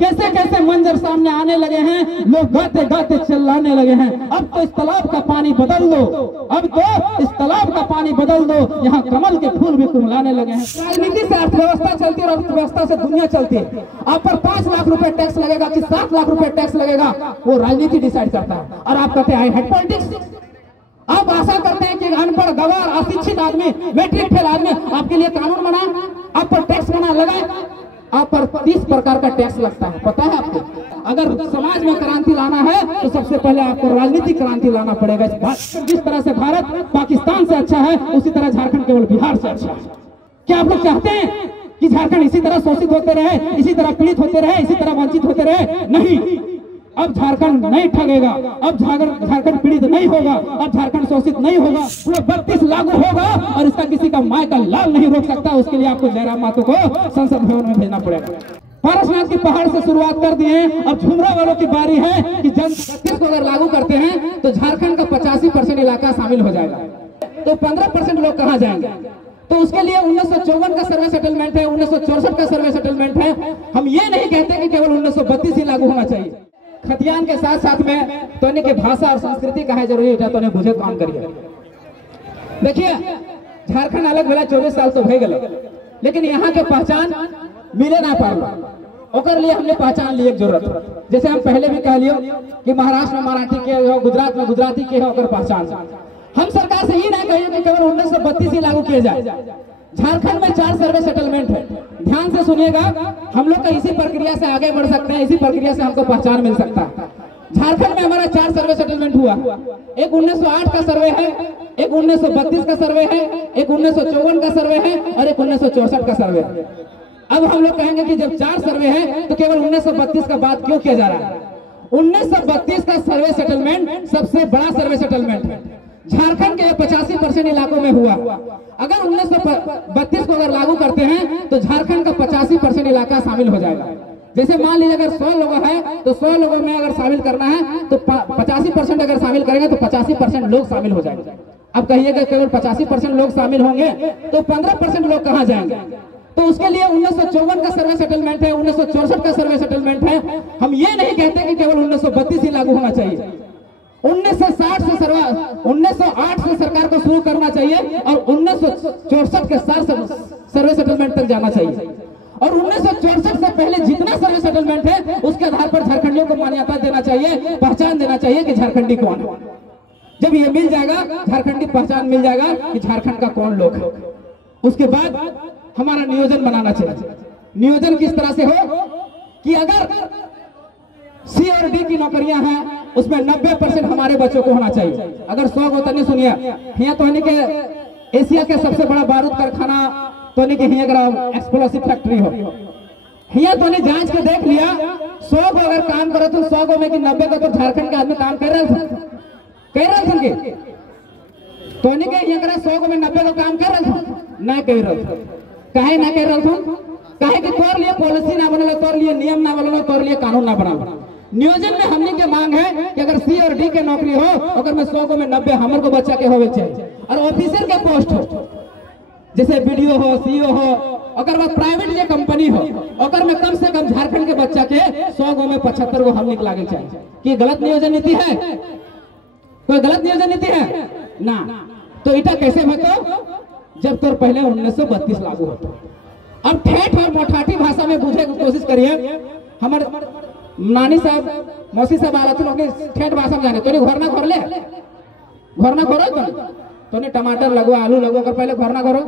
कैसे कैसे मंजर सामने आने लगे हैं, लोग गाते गाते चिल्लाने लगे हैं, अब तो इस तालाब का पानी बदल दो, अब तो इस तालाब का पानी बदल दो, यहाँ कमल के फूल भी कुमलाने लगे हैं। राजनीति से अर्थव्यवस्था चलती है और अर्थव्यवस्था से दुनिया चलती है। आप पर 5 लाख रुपए टैक्स लगेगा कि 7 लाख रुपए टैक्स लगेगा, वो राजनीति डिसाइड करता है। और आप कहते हैं आई हेट पॉलिटिक्स। आप आशा करते हैं कि अनपढ़ गवार अशिक्षित आदमी, मैट्रिक फेल आदमी आपके लिए कानून बनाए, आप पर टैक्स बना लगाए। आप पर 30 प्रकार का टैक्स लगता है, पता है आपको? अगर समाज में क्रांति लाना है तो सबसे पहले आपको राजनीतिक क्रांति लाना पड़ेगा। जिस तरह से भारत पाकिस्तान से अच्छा है, उसी तरह झारखंड केवल बिहार से अच्छा है। क्या आप लोग चाहते हैं कि झारखंड इसी तरह शोषित होते रहे, इसी तरह पीड़ित होते रहे, इसी तरह वंचित होते रहे? नहीं, अब झारखंड नहीं ठगेगा, अब झारखंड पीड़ित नहीं होगा, अब झारखंड शोषित नहीं होगा। पूरा 32 लागू होगा और इसका किसी का माय का लाल नहीं रोक सकता। उसके लिए आपको जयराम महतो को संसद भवन में भेजना पड़ेगा। पारसनाथ के पहाड़ से शुरुआत कर दिए, अब झुमरा वालों की बारी है कि जन 32 को अगर लागू करते हैं तो झारखंड का 85% इलाका शामिल हो जाएगा, तो 15% लोग कहाँ जाएंगे? तो उसके लिए 1954 का सर्वे सेटलमेंट है, 1964 का सर्वे सेटलमेंट है। हम ये नहीं कहते कि केवल 1932 ही लागू होना चाहिए। खतियान के साथ साथ में तोने के भाषा और संस्कृति का है जरूरी है, तो बुझे काम करिए। देखिए, झारखंड अलग भेला 24 साल तो भय गए, लेकिन यहाँ के पहचान मिले ना पारला, ओकर लिए हमने पहचान लिए जरूरत। जैसे हम पहले भी कह लियो कि महाराष्ट्र में मराठी के हो, गुजरात में गुजराती के हो, ओकर पहचान। हम सरकार से ही ना कहिए कि केवल 1932 ही लागू किए जाए। झारखंड में 4 सर्वे सेटलमेंट है, ध्यान से सुनिएगा। हम लोग का इसी प्रक्रिया से आगे बढ़ सकते हैं, इसी प्रक्रिया से हमको पहचान मिल सकता है। झारखंड में हमारा 4 सर्वे सेटलमेंट हुआ। एक 1908 का सर्वे है, एक 1932 का सर्वे है, एक 1954 का सर्वे है और एक 1964 का सर्वे है। अब हम लोग कहेंगे कि जब 4 सर्वे है तो केवल 1932 का बात क्यों किया जा रहा है? 1932 का सर्वे सेटलमेंट सबसे बड़ा सर्वे सेटलमेंट है। झारखंड के 85% इलाकों में हुआ। अगर 1932 को अगर लागू करते हैं तो झारखंड का 85% इलाका शामिल हो जाएगा। जैसे मान लीजिए अगर 100 लोग हैं तो 100 लोगों में अगर शामिल करना है तो 85% अगर शामिल करेंगे तो 85% लोग शामिल हो जाएंगे। अब कहिएगा केवल 85% लोग शामिल होंगे तो 15% लोग कहाँ जाएंगे? तो उसके लिए 1954 का सर्वे सेटलमेंट है, 1964 का सर्वे सेटलमेंट है। हम ये नहीं कहते कि केवल 1932 ही लागू होना चाहिए। 1908 से सरकार को शुरू करना चाहिए और 1964 के साथ सर्वे सेटलमेंट तक जाना चाहिए। और 1964 से पहले जितना सर्वे सेटलमेंट है उसके आधार पर झारखंडियों को मान्यता देना चाहिए, पहचान देना चाहिए कि झारखंडी कौन है। जब ये मिल जाएगा, झारखंडी पहचान मिल जाएगा कि झारखंड का कौन लोग है, उसके बाद हमारा नियोजन बनाना चाहिए। नियोजन किस तरह से हो कि अगर सी और डी की नौकरियां हैं उसमें 90% हमारे बच्चों को होना चाहिए। अगर 100 को तने सुनिए, यहाँ तो के एशिया के सबसे बड़ा बारूद कारखाना तो के एक्सप्लोसिव फैक्ट्री हो, यहाँ तो जांच के देख लिया 100 को अगर काम करो तो 100 को में कि 90 को तो झारखंड के आदमी काम कर रहे थे तो यहाँ 100 को में 90 को काम कर रहे थे ना कह रहे थे। काहे ना कह रहे थे? काहे कि तोर लिए पॉलिसी ना बनल, तोर लिए नियम ना बनल, तोर लिए कानून ना बना। नियोजन में हमने के मांग है कि अगर सी और डी के नौकरी हो अगर में 100 को में 90 हमर को बच्चा के होवे चाहिए। और ऑफिसर के पोस्ट हो जैसे बीडीओ हो, सीईओ हो, अगर वह प्राइवेट जो कंपनी हो अगर में कम से कम झारखंड के बच्चा के 100 को में 75 को हमने लागे चाहिए। कि गलत नियोजन नीति है? कोई गलत नियोजन नीति है ना? तो इटा कैसे होतो? जब तोर पहले 1932 लागू होता। अब ठेठ और मोठाठी भाषा में बुझे की कोशिश करिए। हमारे नानी साहब, मौसी साहब आला तो ठेठ भाषा में जाने तो घर ना घर ले, घर ना करो तो टमाटर लगो, आलू लगो, अगर पहले घर ना करो।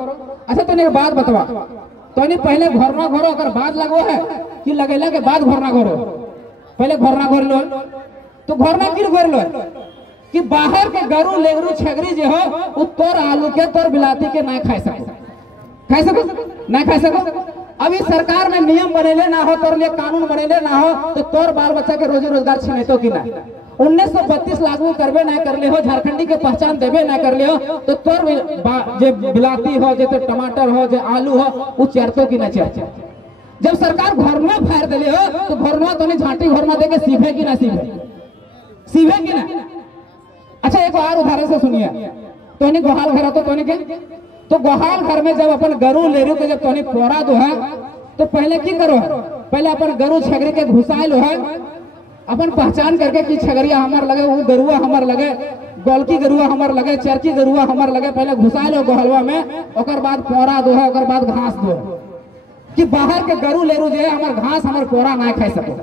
अच्छा तो एक बात बतवा, तो पहले घर ना करो अगर बाद लगो है कि लगेला के बाद घर ना करो? पहले घर ना कर लो तो घर ना क्यों कर लो कि बाहर के गरु लेगरू छगरी जो हो वो तोर आलू के तोर बिलाती के ना खा सको ना खा सको। अभी सरकार में नियम बनेले ना हो, तोर लिए कानून बनेले ना हो तो तोर बाल बच्चा के रोजी रोजगार छीनेतो कि ना? 1932 लागू करबे ना कर ले हो, झारखंडी के पहचान देबे ना कर ले हो तो तोर जे बिलाती हो, जे टमाटर हो, जे आलू हो वो चरतो कि ना चरतो। जब सरकार घरना फायर दिले हो तो घरना तो झांटी घरना देके सीभे कि ना सीभे कि ना? अच्छा एक और उदाहरण से सुनिए। तो गोहाल घर तो के तो गोहाल घर में जब अपन गरु लेरू के जब तोनी पोरा दो है तो पहले की करो, पहले अपन गरु छगरी के घुसाइल है, अपन पहचान करके कि छगरिया हमार लगे, वो गरुआ हमार लगे, गोलकी गरुआ हमार लगे, चरकी गरुआ हमार लगे, पहले घुसाइल हो गोहलवा में, ओकर बाद पोरा दो है, ओकर बाद घास दो, कि बाहर के गरु लेरू जो है हमार घास हमार पोरा ना खाई सको।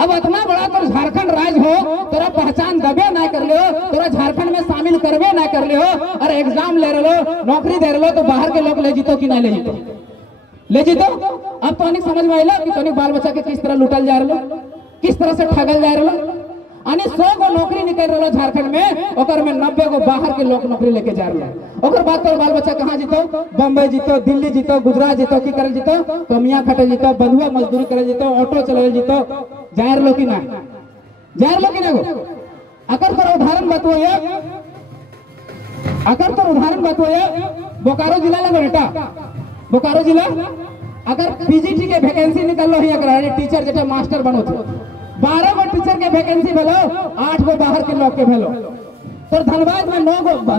अब इतना बड़ा तो झारखंड राज्य हो, तोरा पहचान दबे ना कर ले हो, तोरा झारखंड में शामिल करबे ना कर ले हो, और एग्जाम ले रहे हो, नौकरी दे रहे हो, तो बाहर के लोग ले जीतो कि नहीं ले जीतो? ले जीतो। अब तो नहीं समझ में आइला कि तोनी बाल बच्चा के किस तरह लुटल जा रहे, किस तरह से ठगल जा रहे। यानी 100 गो नौकरी निकल रहा झारखंड में, ओकर में 90 गो बाहर के लोग नौकरी लेके जा रहे। ओकर बाद तो बाल बच्चा कहाँ जीतो? बम्बई जीतो, दिल्ली जीतो, गुजरात जीतो, की करे जीतो? कमिया खटे जीतो, बंधुआ मजदूरी करे जीतो, ऑटो चलावे जीतो। जाहिर लो कि ना, जाहिर लो कि ना। अगर तो उदाहरण बतवाइए, अगर तो उदाहरण बतवाइए, बोकारो जिला लगो बेटा, बोकारो जिला अगर पीजीटी के वैकेंसी निकल रही है, टीचर जेटा मास्टर बनो थे, 12 गो टीचर के वैकेंसी भेलो, 8 गो बाहर के लोग के भेलो। तो धनबाद में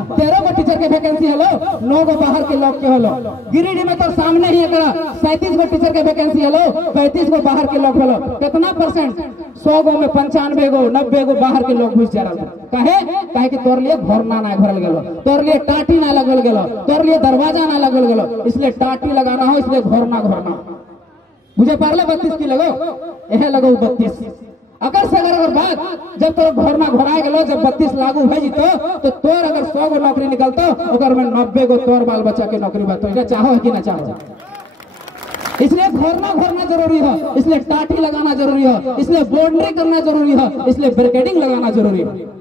13 गो टीचर के वैकेंसी हेलो, 9 गो बाहर के लोग के हेलो। गिरिडीह में तो सामने ही 37 गो टीचर के वैकेंसी हेलो, 35 गो बाहर के लोग हेलो। कितना परसेंट? 100 गो में 95 गो 90 गो बाहर के लोग घुस जा रहे। काहे कि तोर लिए घोरना ना घोरल गेलो, तोर लिए टाटी ना लगल गेलो, तोर लिए दरवाजा ना लगल गेलो, इसलिए टाटी लगाना हो, इसलिए घोरना घोरना। मुझे पारले 32 की लगो, यह लगो 32। अगर से अगर बात जब तो घोरना घोराए गलो, जब 32 लागू हो जीतो, तो तोर अगर 100 गो नौकरी निकलतो, अगर में 90 गो तोर बाल बच्चा के नौकरी बातो। ये चाहो कि ना चाहो? इसलिए घोरना जरूरी है, इसलिए टाटी लगाना जरूरी है, इसलिए बाउंड्री करना जरूरी है, इसलिए बैरिकेडिंग लगाना जरूरी है।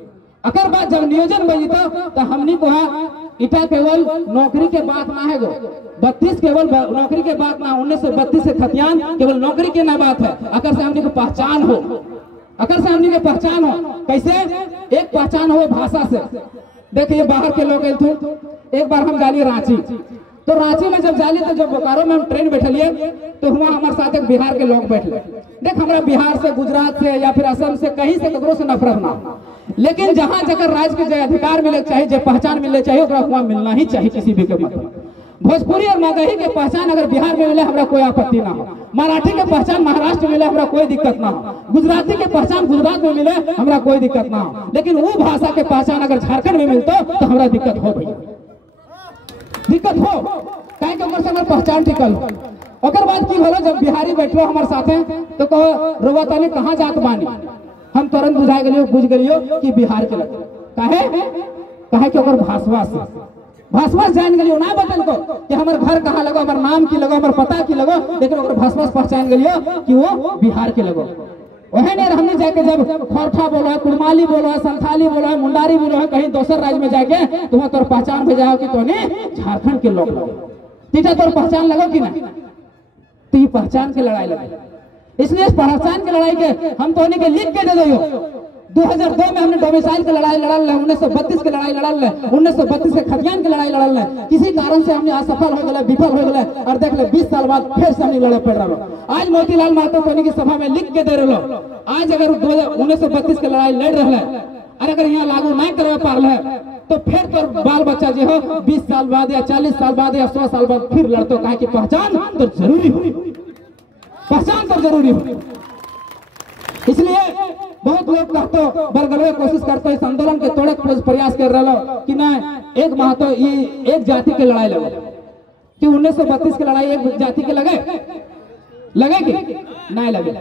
अगर बात जब नियोजन में जीतो, तो हमने को इटा केवल नौकरी के बात ना है गो, 32 केवल नौकरी के बात ना, 1932 से खतियान केवल नौकरी के ना बात है। अगर से हमने को पहचान हो, अगर से हमने के पहचान हो, कैसे? एक पहचान हो भाषा से। देखिए बाहर के लोग थे, एक बार हम जाली रांची, तो रांची में जब जाली तो जब बोकारो में हम ट्रेन बैठलिए, तो हुआ हमारे साथ एक बिहार के लोग बैठले। देख हमारा बिहार से, गुजरात से या फिर असम से, कहीं से ककरो से नफरत ना, लेकिन जहां जगह राज्य के जो अधिकार मिले चाहिए, जो पहचान मिले चाहिए, वहाँ मिलना ही चाहिए किसी भी के मतलब। भोजपुरी और मगही के पहचान अगर बिहार में मिले हमारा कोई आपत्ति ना हो, मराठी के पहचान महाराष्ट्र में मिले हमारा कोई दिक्कत ना हो, गुजराती के पहचान गुजरात में मिले हमारा कोई दिक्कत ना हो, लेकिन वो भाषा के पहचान अगर झारखंड में मिलता तो हमारा दिक्कत हो भैया, दिक्कत हो। कहीं के पहचान टिकल हो। ओकर बाद की भलो जब बिहारी बैठलो हमारे साथे, तो कहो रोवा तनी कहाँ जात बानी, हम तुरंत बुझा गलियो, बुझ गलियो कि बिहार के लगे। काहे कि ओकर भाषा से भाषा जान गलियो, ना बतल को कि हमारे घर कहाँ लगो, हमारे नाम की लगो, हमारे पता की लगो, लेकिन ओकर भाषा पहचान गलियो कि वो बिहार के लगो। वह नहीं हमने जाके जब खोरठा बोलो है, कुड़माली बोलो है, संथाली बोलो है, मुंडारी बोलो है, कहीं दूसरे राज्य में जाके तो वहाँ तोर पहचान भेजा हो कि तोने झारखंड के लोग लगो, तीटा तोर पहचान लगो कि ना? तो ये पहचान की लड़ाई लगे। इसलिए पहचान की लड़ाई के हम तो के लिख के दे दो। 2002 में हमने डोमिसाइल की लड़ाई लड़ल है, 1932 की लड़ाई लड़ल है, 1932 से खतियान की लड़ाई लड़ल है। किसी कारण से हमने असफल हो गए, विफल हो गए, और देख ले 20 साल बाद फिर से हमने लड़े पड़ रहा। आज मोतीलाल महतो टोनी की सभा में लिख के दे रहे, आज अगर 1932 की लड़ाई लड़ रहा है और अगर यहाँ लागू नहीं करवा पा रहा है, तो फिर तो बाल बच्चा जो हो 20 साल बाद या 40 साल बाद या 100 साल बाद फिर लड़तो। कहे कि पहचान तो जरूरी हो, पहचान तो जरूरी हो। इसलिए बहुत लोग कहते बरगलवे कोशिश करते इस आंदोलन के तोड़े प्रयास कर रहे कि नहीं एक महतो एक जाति के लड़ाई लगे, कि 1932 की लड़ाई एक जाति के लगे कि नहीं लगे।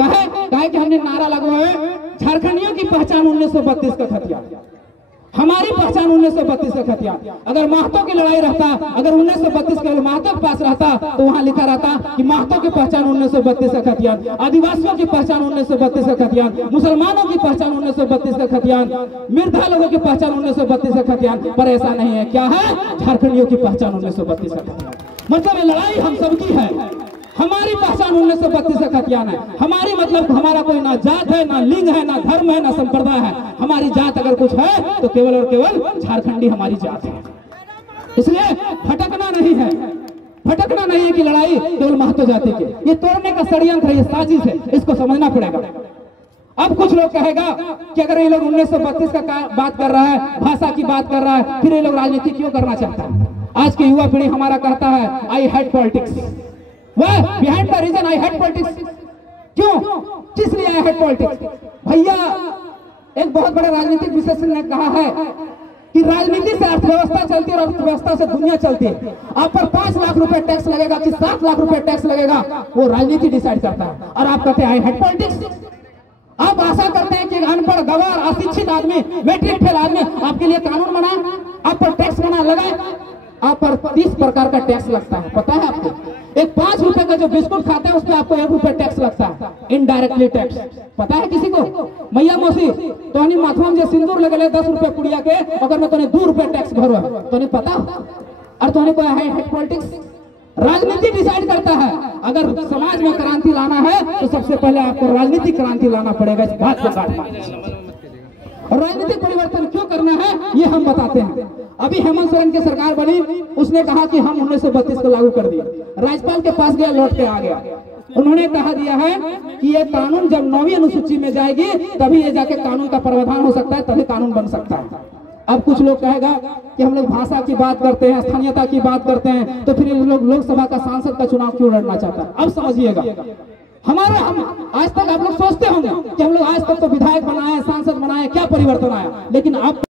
कहे कि हमने नारा लगवाए झारखंडियों की पहचान 1932 का खतिया, हमारी पहचान 1932 का खतिया। अगर महतो की लड़ाई रहता, अगर 1932 केवल महतो के पास रहता, तो वहां लिखा रहता कि महतो की पहचान 1932 का खतियान, आदिवासियों की पहचान 1932 का खतियान, मुसलमानों की पहचान 1932 का खतियान, मिर्धा लोगों की पहचान 1932 का खतियान। पर ऐसा नहीं है। क्या है? झारखंडियों की पहचान 1932 का खतियान। मतलब ये लड़ाई हम सबकी है, हमारी पहचान 1932 का खतियान है। हमारी मतलब हमारा कोई ना जात है, ना लिंग है, ना धर्म है, ना संप्रदाय है। हमारी जात अगर कुछ है तो केवल और केवल झारखंडी हमारी जात है। इसलिए भटकना नहीं है, भटकना नहीं है कि लड़ाई केवल महतो जाति के, ये तोड़ने का षड्यंत्र है, ये साजिश है, इसको समझना पड़ेगा। अब कुछ लोग कहेगा कि अगर ये लोग 1932 का बात कर रहा है, भाषा की बात कर रहा है, फिर ये लोग राजनीति क्यों करना चाहता है? आज की युवा पीढ़ी हमारा कहता है आई हेट पॉलिटिक्स, वह behind the reason I hate politics. क्यों, किस लिए आई हेट पॉलिटिक्स? भैया, एक बहुत बड़े राजनीतिक विशेषज्ञ ने कहा है कि राजनीति से अर्थव्यवस्था चलती है और अर्थव्यवस्था से दुनिया चलती है। आप पर 5 लाख रुपए टैक्स लगेगा कि 7 लाख रुपए टैक्स लगेगा, वो राजनीति डिसाइड करता है। और आप कहते हैं आई हेट पॉलिटिक्स। आप आशा करते हैं कि अनपढ़, गवार, अशिक्षित आदमी, मैट्रिक फेल आदमी आपके लिए कानून बनाए, आप पर टैक्स बना लगाए। आप पर 30 प्रकार का टैक्स लगता है, पता है आपको? एक 5 रुपए का जो बिस्कुट खाते हैं उसमें आपको 1 रुपए टैक्स लगता है, इनडायरेक्टली टैक्स। पता है किसी को? मैया मौसी तो माथुआ में सिंदूर लगे 10 रुपए कुड़िया के, अगर मैं तुम्हें 2 रुपए टैक्स भरो तो नहीं पता। और तुम्हें कोई है हेट पॉलिटिक्स? राजनीति डिसाइड करता है। अगर समाज में क्रांति लाना है तो सबसे पहले आपको राजनीतिक क्रांति लाना पड़ेगा। इस बात को और राजनीतिक परिवर्तन क्यों करना है ये हम बताते हैं। अभी हेमंत सोरेन की सरकार बनी, उसने कहा कि हम 1932 को लागू कर दिया। राज्यपाल के पास गया, लौट के आ गया। उन्होंने कहा दिया है कि ये कानून जब 9वीं अनुसूची में जाएगी तभी ये जाके कानून का प्रावधान हो सकता है, तभी कानून बन सकता है। अब कुछ लोग कहेगा कि हम लोग भाषा की बात करते हैं, स्थानीयता की बात करते हैं, तो फिर लोग लोकसभा का सांसद का चुनाव क्यों लड़ना चाहता है? अब समझिएगा, हम आज तक आप लोग सोचते होंगे कि हम लोग आज तक तो विधायक बनाए, सांसद बनाए, क्या परिवर्तन आया, लेकिन अब